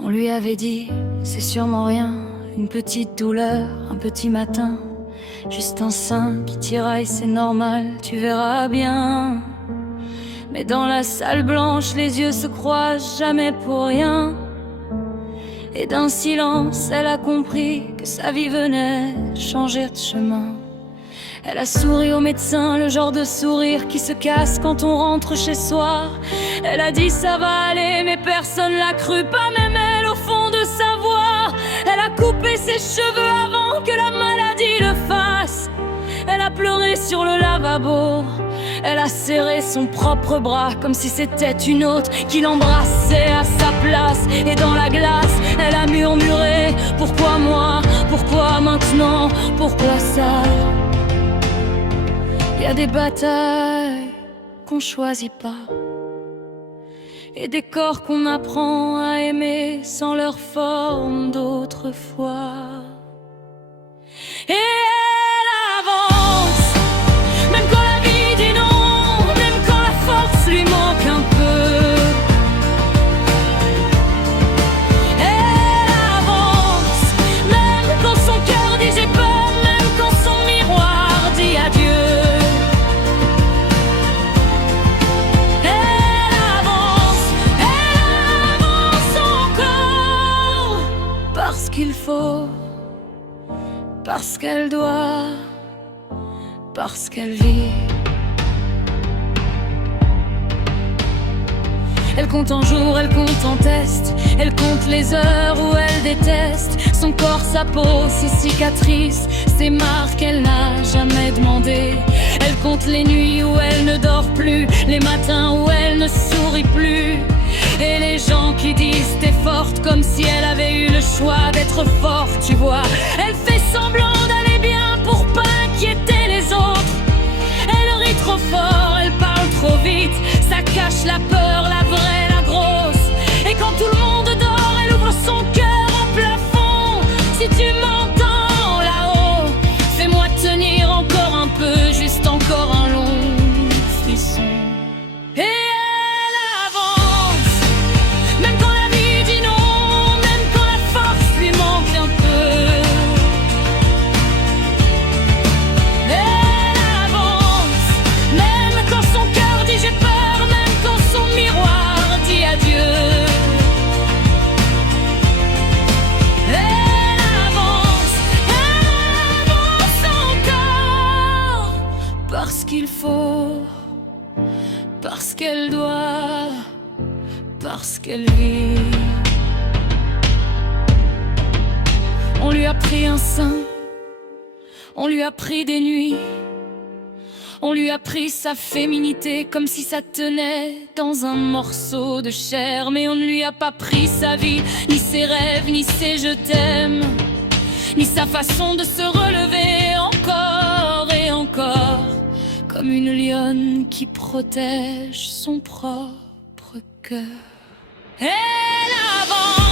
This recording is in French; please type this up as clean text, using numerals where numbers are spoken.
On lui avait dit, c'est sûrement rien, une petite douleur, un petit matin, juste un sein qui tiraille, c'est normal, tu verras bien. Mais dans la salle blanche, les yeux se croisent jamais pour rien. Et d'un silence, elle a compris que sa vie venait changer de chemin. Elle a souri au médecin, le genre de sourire qui se casse quand on rentre chez soi. Elle a dit ça va aller, mais personne l'a cru, pas même elle au fond de sa voix. Elle a coupé ses cheveux avant que la maladie le fasse. Elle a pleuré sur le lavabo. Elle a serré son propre bras comme si c'était une autre qui l'embrassait à sa place. Et dans la glace, elle a murmuré, pourquoi moi, pourquoi maintenant, pourquoi ça? Y a des batailles qu'on choisit pas, et des corps qu'on apprend à aimer sans leur forme d'autrefois. Et elle avance, même quand la vie dit non, même quand la force lui manque un peu. Elle avance, même quand son cœur dit j'ai peur, même quand son miroir dit adieu. Parce qu'il faut, parce qu'elle doit, parce qu'elle vit. Elle compte en jours, elle compte en tests, elle compte les heures où elle déteste son corps, sa peau, ses cicatrices, ses marques qu'elle n'a jamais demandées. Elle compte les nuits où elle ne dort plus, les matins où elle ne sourit plus, et les gens qui disent t'es forte, comme si elle avait eu le choix d'être forte, tu vois. Elle fait semblant d'aller bien pour pas inquiéter les autres. Elle rit trop fort, elle parle trop vite, ça cache la peur, la vraie, la grosse. Et quand tout le monde dort, elle ouvre son cœur au plafond. Si tu m'entends là-haut, fais-moi tenir encore un peu, juste encore un long frisson. Et parce qu'il faut, parce qu'elle doit, parce qu'elle vit. On lui a pris un sein, on lui a pris des nuits, on lui a pris sa féminité comme si ça tenait dans un morceau de chair. Mais on ne lui a pas pris sa vie, ni ses rêves, ni ses je t'aime, ni sa façon de se relever encore et encore, comme une lionne qui protège son propre cœur. Elle avance.